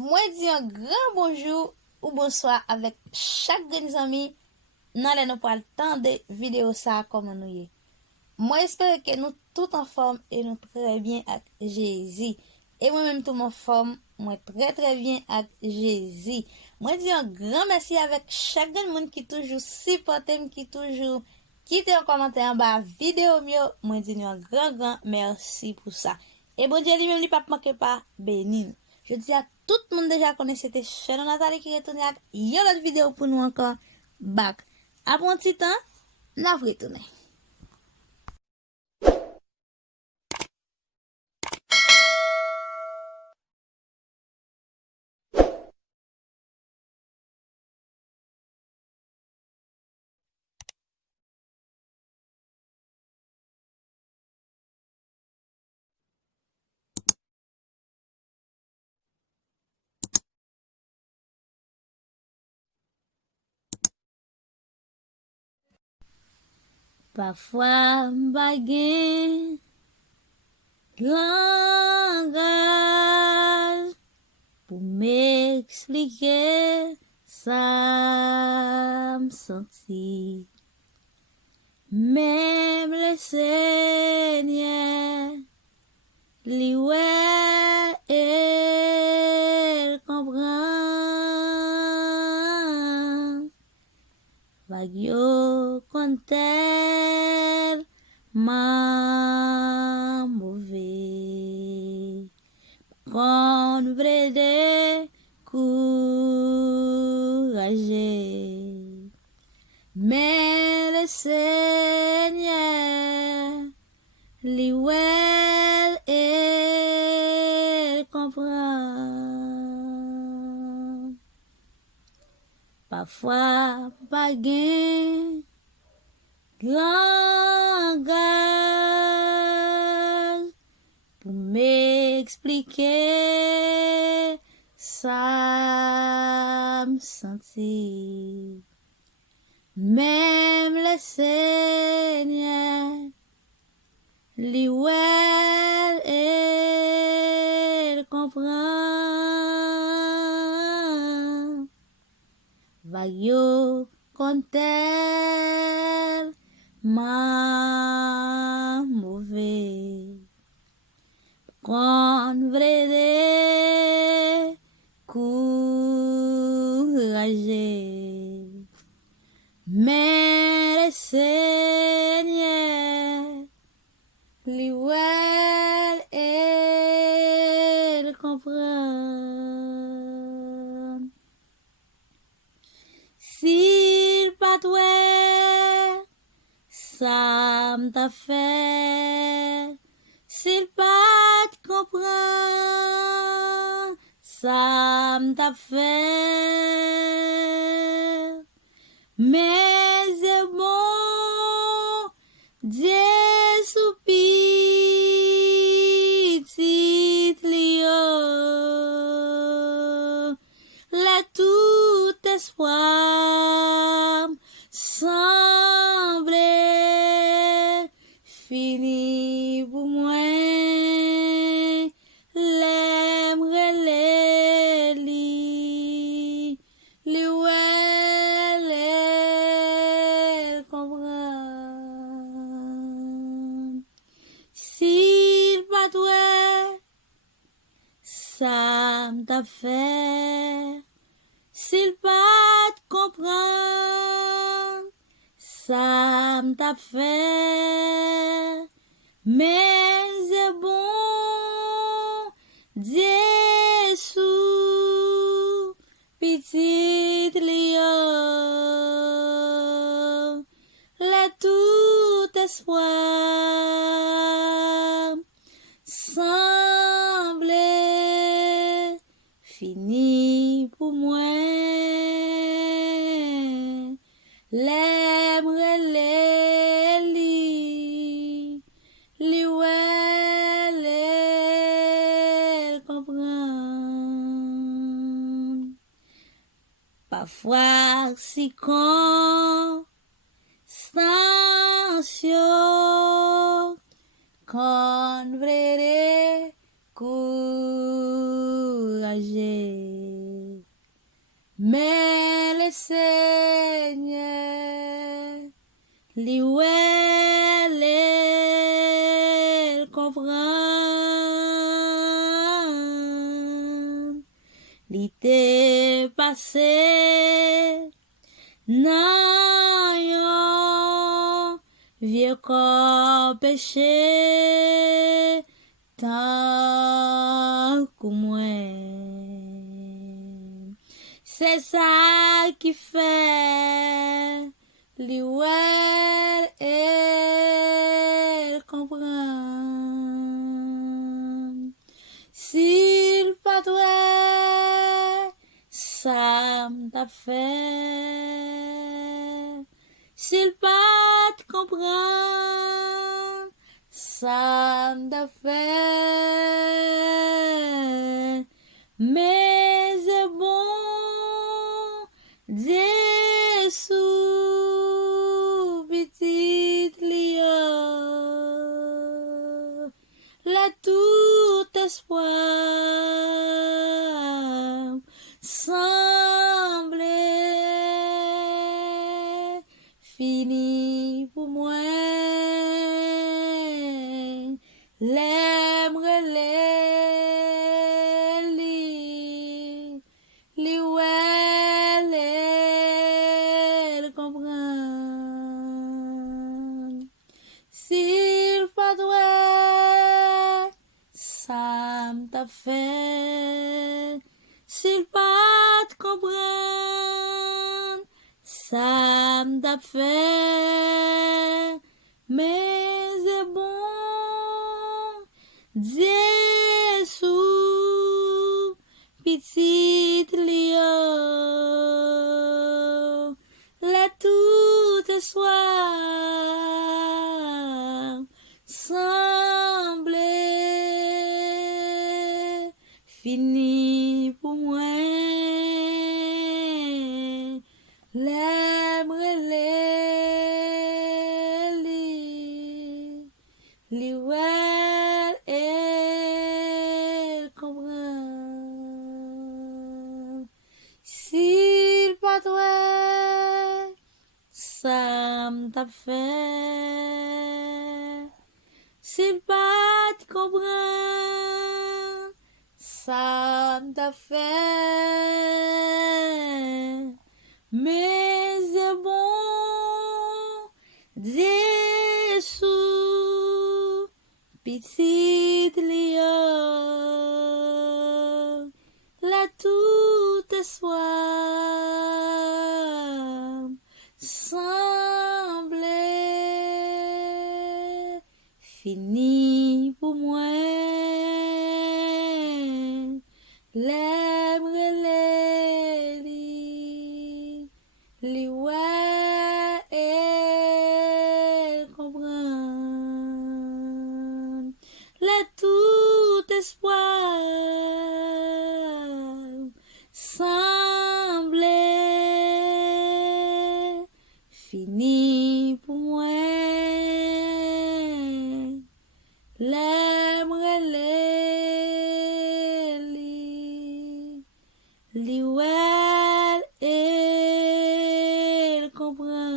Moi dis un grand bonjour ou bonsoir avec chaque grand ami dans les nous parle tant de vidéos ça comme nous y. Moi j'espère que nous tout en forme et nous très bien avec Jésus. Et moi-même tout en forme, moi très bien avec Jésus. Moi dis un grand merci avec chaque monde qui toujours supporte, qui toujours quitte un commentaire en bas vidéo mieux. Moi dis un grand merci pour ça. Et bon Dieu lui-même lui pas manquer pas béni. Je dis à tout le monde déjà connaît c'était Chérie Nathalie qui retourne avec une autre vidéo pour nous encore back. Après un petit temps, n'a retourner. Parfois, m'bagay langage pour m'expliquer ça me senti. Même le Seigneur, lui ouais, il comprend. Vague yo kontel ma mauvais. Kon vrede courageux. Mais le Seigneur, lui well et comprend. Parfois, pas gain, langage pour m'expliquer ça me sentit. Même le Seigneur, lui well et comprend. Vague kontel ma mauvais. Kon vrede courageux. Mais le Seigneur, lui well et comprend. S'il pas ouais, ça m't'a fait. S'il pas comprend, ça m't'a fait. Mais c'est bon, Dieu soupit, petit lion, la tout espoir semblait fini pour moi. L'aimerait les lits, les well, les comprendre. S'il pas toi, ça m't'a fait. S'il pas te comprend, ça m't'a fait. Mais c'est bon, Dieu sous petit lion, la tout espoir semblait fini pour moi. L'aimerait les lits, li ouais, les comprendre. Parfois, si constance, kon vrede courageux. mais le Seigneur, li wel el comprend, li te passé nan yon vieux corps péché tant que moi. C'est ça qui fait li wel el comprend. S'il pas toi, ça m't'a fait. S'il pas te comprend, ça m't'a fait. Mais c'est bon, Dieu sous petite lion, la tout espoir semblait fini pour moi. L'aimerait li wel el comprend. S'il pas toi, ça m't'a fait. S'il pas te comprend, ça m't'a fait. Mais c'est bon, Dieu sous petite lion, la toute soir semblait fini pour moi. L'aimerait li wel el comprend. S'il pas toi, ça m't'a fait. S'il pas te comprend, ça m't'a fait. Mais c'est bon, Dieu sous petite lion, la toute soir semblait fini pour moi. L'aimerait li wel el comprend. La tout espoir semblait fini pour moi. L'aimerait li wel el comprend.